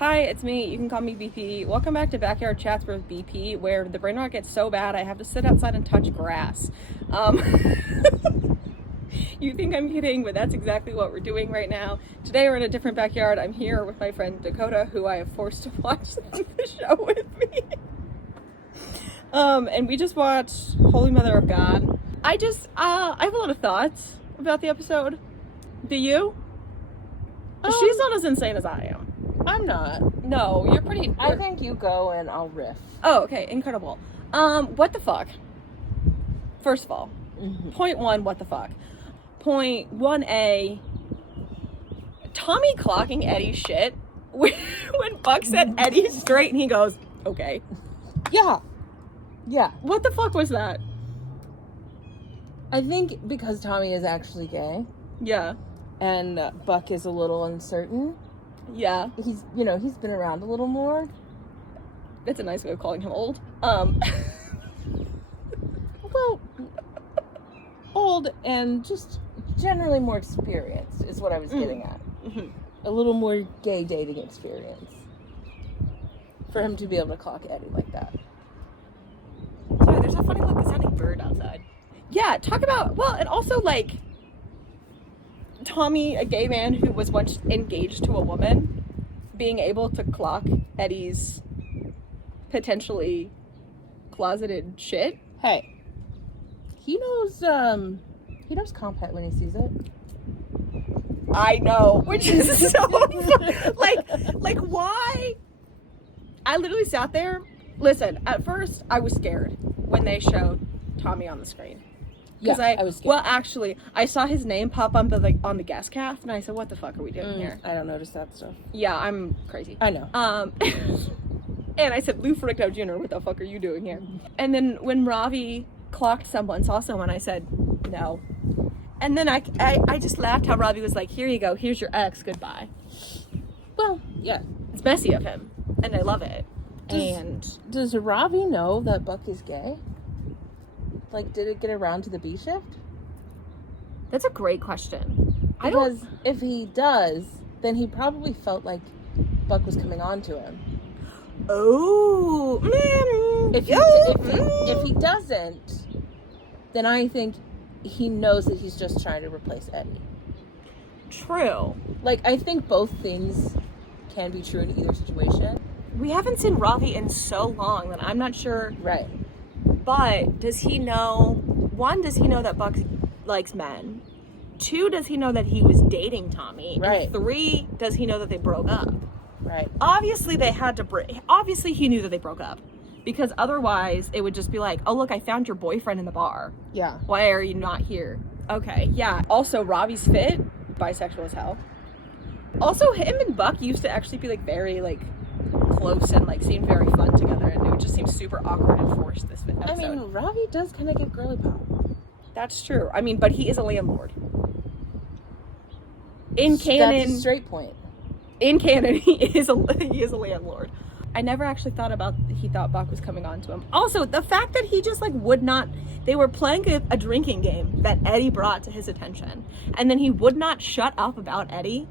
Hi, it's me. You can call me BP. Welcome back to Backyard Chats with BP, where the brain rot gets so bad I have to sit outside and touch grass. You think I'm kidding, but that's exactly what we're doing right now. Today we're in a different backyard. I'm here with my friend Dakota, who I have forced to watch the show with me. And we just watched Holy Mother of God. I have a lot of thoughts about the episode. Do you? She's not as insane as I am. I'm not. No, you're pretty... I think you go and I'll riff. Oh, okay. Incredible. What the fuck? First of all, Point one, what the fuck? Point 1A, Tommy clocking Eddie's shit when Buck said Eddie's straight and he goes, okay. Yeah. What the fuck was that? I think because Tommy is actually gay Yeah. and Buck is a little uncertain. Yeah. He's been around a little more. That's a nice way of calling him old. Well, old and just generally more experienced is what I was getting at. Mm-hmm. A little more gay dating experience for him to be able to clock Eddie like that. Sorry, there's a funny sounding bird outside. Yeah, talk about, well, and also, like, Tommy, a gay man who was once engaged to a woman, being able to clock Eddie's potentially closeted shit. Hey, he knows comp het when he sees it. I know, which is so like why? I literally sat there. Listen, at first I was scared when they showed Tommy on the screen. Yeah, I was scared. Well, actually, I saw his name pop up on the guest cast, and I said, "What the fuck are we doing here?" I don't notice that stuff. Yeah, I'm crazy. I know. And I said, "Lou Ferrigno Jr., what the fuck are you doing here?" And then when Ravi clocked someone, saw someone, I said, "No." And then I just laughed how Ravi was like, "Here you go. Here's your ex. Goodbye." Well, yeah, it's messy of him, and I love it. Does Ravi know that Buck is gay? Like, did it get around to the B shift? That's a great question. Because if he does, then he probably felt like Buck was coming on to him. Oh. If he doesn't, then I think he knows that he's just trying to replace Eddie. True. Like, I think both things can be true in either situation. We haven't seen Ravi in so long that I'm not sure. Right. But does he know, one, does he know that Buck likes men? Two, does he know that he was dating Tommy? Right. And three, does he know that they broke up? Right. Obviously they had to obviously he knew that they broke up. Because otherwise it would just be like, oh look, I found your boyfriend in the bar. Yeah. Why are you not here? Okay, yeah. Also, Ravi's fit, bisexual as hell. Also, him and Buck used to actually be like very like close and like seemed very fun together, and it would just seem super awkward and forced this episode. I mean, Ravi does kind of get girly pop. That's true. I mean, but he is a landlord. In canon, that's a straight point. In canon, he is a landlord. I never actually thought about he thought Buck was coming on to him. Also, the fact that he just like would not. They were playing a drinking game that Eddie brought to his attention, and then he would not shut up about Eddie.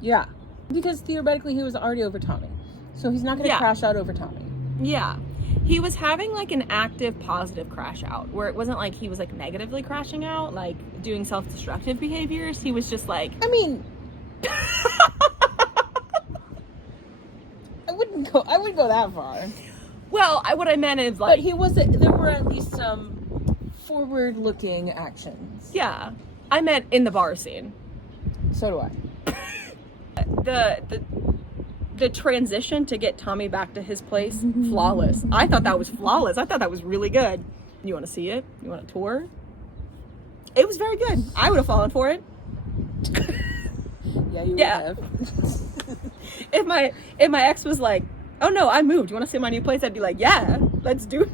Yeah, because theoretically he was already over Tommy, so he's not going to crash out over Tommy. Yeah, he was having like an active, positive crash out, where it wasn't like he was like negatively crashing out, like doing self-destructive behaviors. He was just like, I mean, I wouldn't go that far. Well, what I meant is like, but there were at least some forward-looking actions. Yeah, I meant in the bar scene. So do I. The transition to get Tommy back to his place, flawless. I thought that was flawless. I thought that was really good. You want to see it? You want a tour? It was very good. I would have fallen for it. Yeah, you would have. If my ex was like, "Oh no, I moved. You want to see my new place?" I'd be like, "Yeah, let's do it."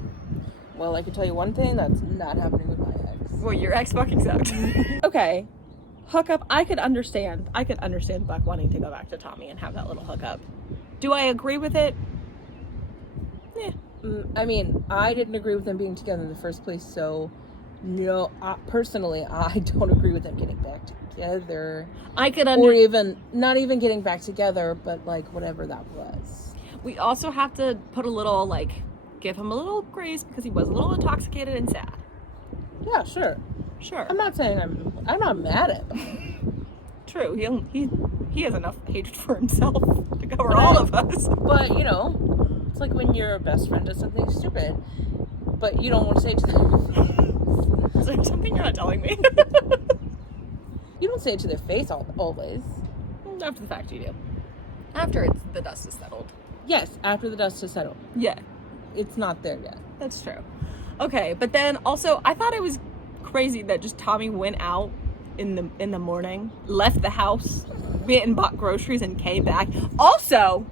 Well, I can tell you one thing that's not happening with my ex. Well, your ex fucking sucked. Okay. Hookup, I could understand Buck wanting to go back to Tommy and have that little hookup. Do I agree with it? Yeah. I mean, I didn't agree with them being together in the first place, so No, personally, I don't agree with them getting back together. I could Or even, not even getting back together, but like whatever that was. We also have to put a little, like, give him a little grace because he was a little intoxicated and sad. Yeah, sure. Sure. I'm not saying I'm not mad at him. True. He has enough hatred for himself to cover all of us. But, you know, it's like when your best friend does something stupid, but you don't want to say it to them. Is there something you're not telling me? You don't say it to their face always. After the fact, you do. After the dust is settled. Yes, after the dust has settled. Yeah. It's not there yet. That's true. Okay, but then also, I thought it was crazy that just Tommy went out in the morning, left the house, went and bought groceries and came back. Also,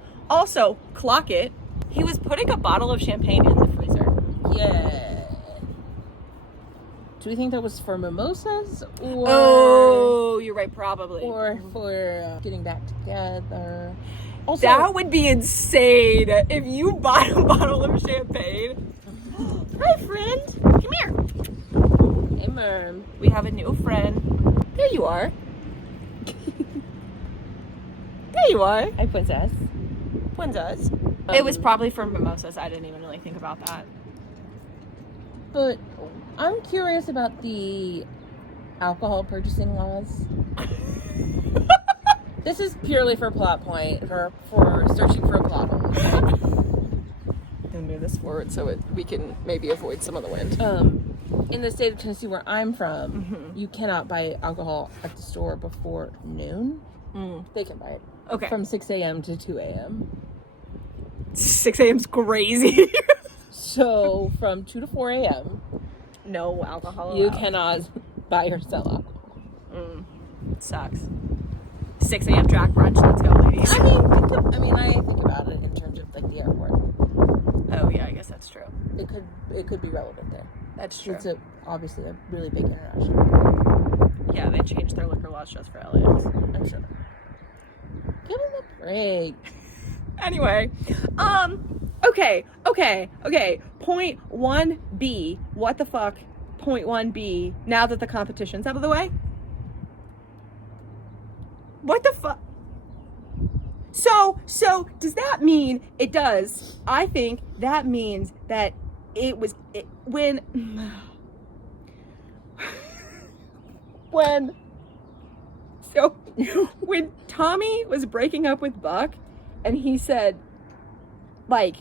clock it, he was putting a bottle of champagne in the freezer. Yeah. Do we think that was for mimosas? Or, oh, you're right, probably. Or for getting back together. Also, that would be insane if you bought a bottle of champagne. Hi, friend. Come here. Hey, Merm. We have a new friend. There you are. There you are. Hi, Princess. Princess. It was probably for mimosas. I didn't even really think about that. But I'm curious about the alcohol purchasing laws. This is purely for plot point, for searching for a plot hole. And move this forward so we can maybe avoid some of the wind. In the state of Tennessee where I'm from, you cannot buy alcohol at the store before noon. They can buy it. Okay. From 6 a.m. to 2 a.m. 6 a.m.'s crazy. So from 2 to 4 a.m. no alcohol you allowed. cannot buy or sell alcohol. Sucks. 6 a.m. Jack brunch. Let's go, ladies. I think about it in terms of like the airport. Oh yeah, I guess that's true. It could be relevant there. That's true. It's obviously a really big international. Yeah, they changed their liquor laws just for LAX. I'm sure. Give them a break. Anyway, okay. Point 1B. What the fuck? Point 1B. Now that the competition's out of the way. What the fuck? So does that mean it does? I think that means that when Tommy was breaking up with Buck and he said, like,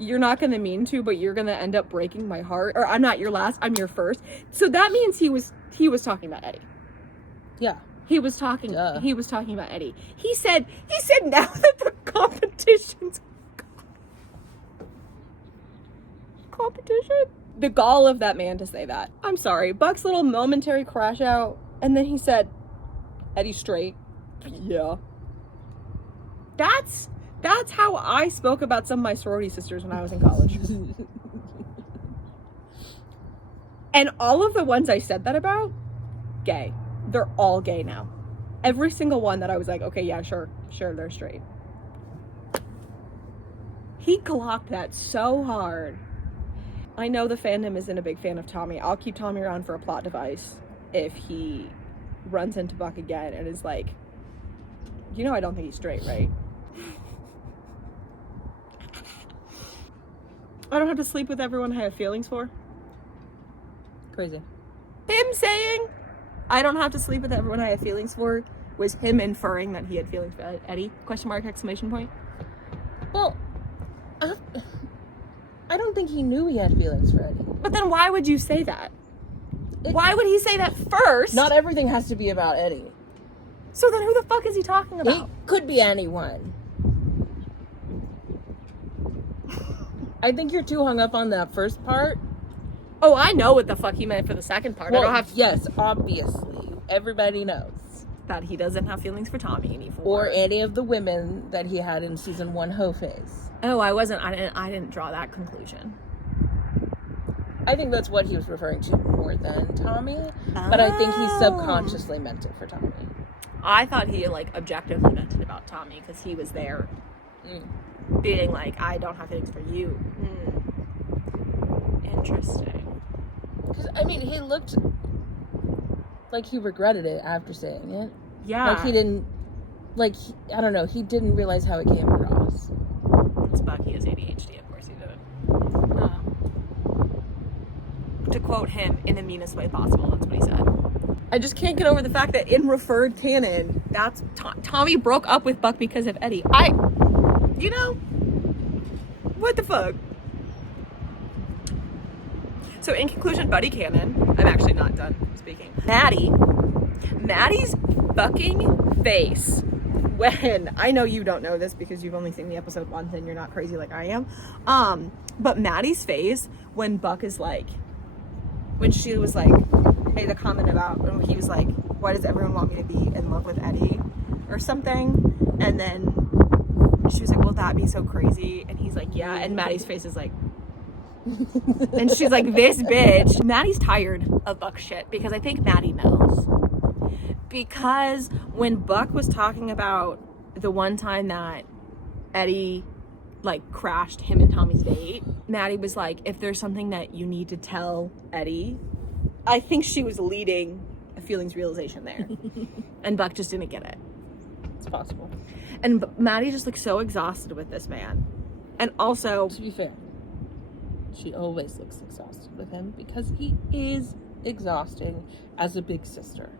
you're not going to mean to, but you're going to end up breaking my heart, or I'm not your last, I'm your first. So that means he was talking about Eddie. Yeah. He was talking about Eddie. He said now that the competition, the gall of that man to say that. I'm sorry. Buck's little momentary crash out, and then he said, Eddie's straight. Yeah. That's how I spoke about some of my sorority sisters when I was in college. And all of the ones I said that about, gay. They're all gay now. Every single one that I was like, okay, yeah, sure, they're straight. He clocked that so hard. I know the fandom isn't a big fan of Tommy. I'll keep Tommy around for a plot device if he runs into Buck again and is like, you know I don't think he's straight, right? I don't have to sleep with everyone I have feelings for. Crazy. Him saying I don't have to sleep with everyone I have feelings for was him inferring that he had feelings for Eddie? Question mark, exclamation point. Well, I don't think he knew he had feelings for Eddie. But then why would you say that? Why would he say that first? Not everything has to be about Eddie. So then who the fuck is he talking about? It could be anyone. I think you're too hung up on that first part. Oh, I know what the fuck he meant for the second part. Well, I don't have to... Yes, obviously. Everybody knows. That he doesn't have feelings for Tommy anymore. Or any of the women that he had in season 1 hoe phase. Oh, I didn't draw that conclusion. I think that's what he was referring to more than Tommy. But I think he subconsciously meant it for Tommy. I thought he, like, objectively meant it about Tommy because he was there being like, I don't have feelings for you. Interesting. Because, I mean, he looked like he regretted it after saying it. Yeah. Like, he didn't, I don't know, he didn't realize how it came across. It's Buck, he has ADHD, of course he did. To quote him, in the meanest way possible, that's what he said. I just can't get over the fact that in referred canon, that's Tommy broke up with Buck because of Eddie. What the fuck? So in conclusion, buddy canon, I'm actually not done speaking. Maddie's fucking face when, I know you don't know this because you've only seen the episode once and you're not crazy like I am. But Maddie's face when Buck is like, when she was like, made the comment about, when he was like, why does everyone want me to be in love with Eddie or something? And then she was like, will that be so crazy? And he's like, yeah. And Maddie's face is like, and she's like, this bitch. Maddie's tired of Buck's shit because I think Maddie knows. Because when Buck was talking about the one time that Eddie like crashed him and Tommy's date, Maddie was like, if there's something that you need to tell Eddie, I think she was leading a feelings realization there. And Buck just didn't get it. It's possible. And Maddie just looks so exhausted with this man. And also, to be fair, she always looks exhausted with him because he is exhausting as a big sister.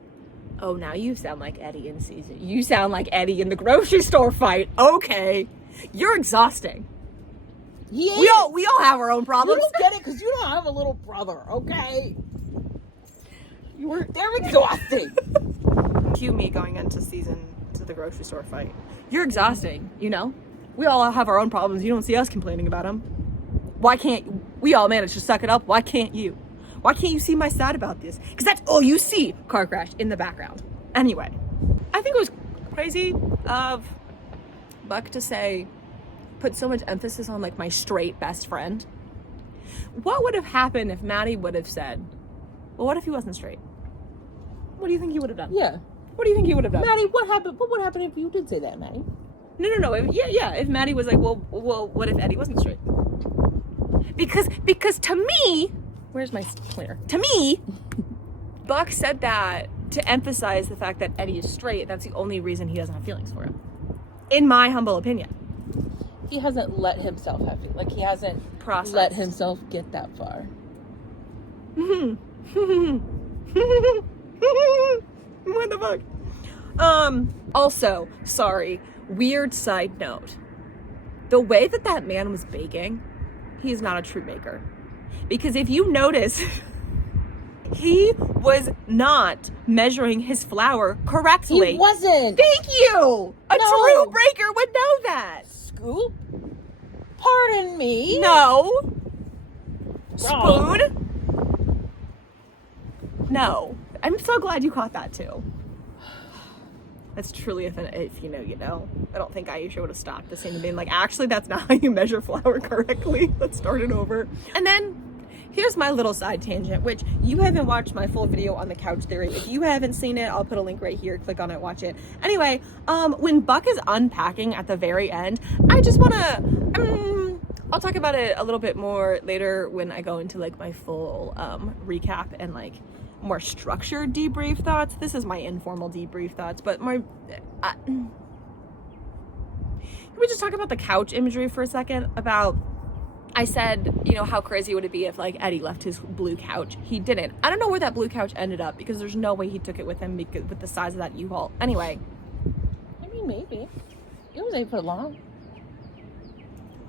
Oh, now you sound like Eddie in season. You sound like Eddie in the grocery store fight. Okay. You're exhausting. He is. We all have our own problems. You don't get it because you don't have a little brother, okay? They're exhausting. Cue me going into the grocery store fight. You're exhausting, you know? We all have our own problems. You don't see us complaining about them. Why can't we all manage to suck it up? Why can't you? Why can't you see my side about this? Because that's all you see. Car crash in the background. Anyway, I think it was crazy of Buck to put so much emphasis on like my straight best friend. What would have happened if Maddie would have said, well, what if he wasn't straight? What do you think he would have done? Yeah. What do you think he would have done? Maddie, what happened? What would happen if you did say that, Maddie? No. If Maddie was like, well, what if Eddie wasn't straight? Because to me, where's my clear? To me, Buck said that to emphasize the fact that Eddie is straight. That's the only reason he doesn't have feelings for him. In my humble opinion. He hasn't let himself have it. Like, he hasn't let himself get that far. What the fuck? Also, sorry, weird side note. The way that man was baking, he is not a true baker. Because if you notice, he was not measuring his flour correctly. He wasn't. Thank you. A true baker would know that. Scoop? Pardon me? No. Wrong. Spoon? No. I'm so glad you caught that too. That's truly, if you know, you know. I don't think Aisha would have stopped this thing and been like, actually, that's not how you measure flour correctly. Let's start it over. And then, here's my little side tangent, which you haven't watched my full video on the couch theory. If you haven't seen it, I'll put a link right here. Click on it, watch it. Anyway, when Buck is unpacking at the very end, I just want to, I'll talk about it a little bit more later when I go into like my full recap and like more structured debrief thoughts. This is my informal debrief thoughts, but can we just talk about the couch imagery for a second? I said, you know, how crazy would it be if like Eddie left his blue couch? He didn't. I don't know where that blue couch ended up because there's no way he took it with him because with the size of that U-Haul. Anyway. I mean, maybe. It was 8 foot long.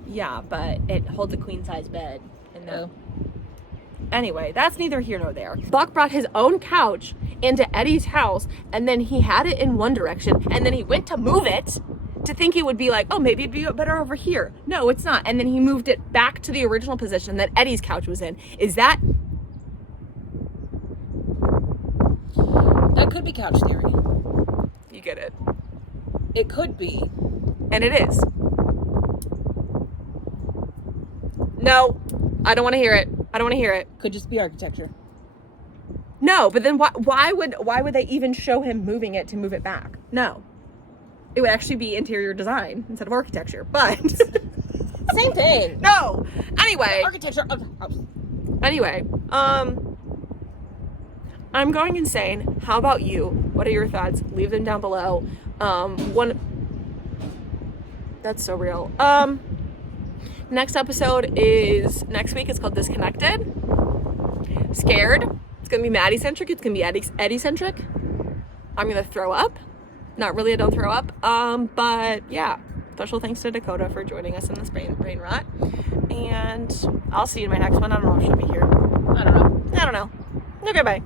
Yeah, but it holds a queen size bed. And no. Anyway, that's neither here nor there. Buck brought his own couch into Eddie's house and then he had it in one direction and then he went to move it to think it would be like, oh, maybe it'd be better over here. No, it's not. And then he moved it back to the original position that Eddie's couch was in. Is that? That could be couch theory. You get it. It could be. And it is. No, I don't want to hear it. I don't want to hear it. Could just be architecture. No, but then why would they even show him moving it to move it back? No. It would actually be interior design instead of architecture, but same thing. No. Anyway, the architecture of the house. Anyway, I'm going insane. How about you? What are your thoughts? Leave them down below. That's so real. Next episode is next week. It's called Disconnected. Scared. It's gonna be Maddie centric. It's gonna be Eddie centric. I'm gonna throw up. Not really. I don't throw up. But yeah. Special thanks to Dakota for joining us in this brain rot. And I'll see you in my next one. I don't know if she'll be here. I don't know. Okay, bye.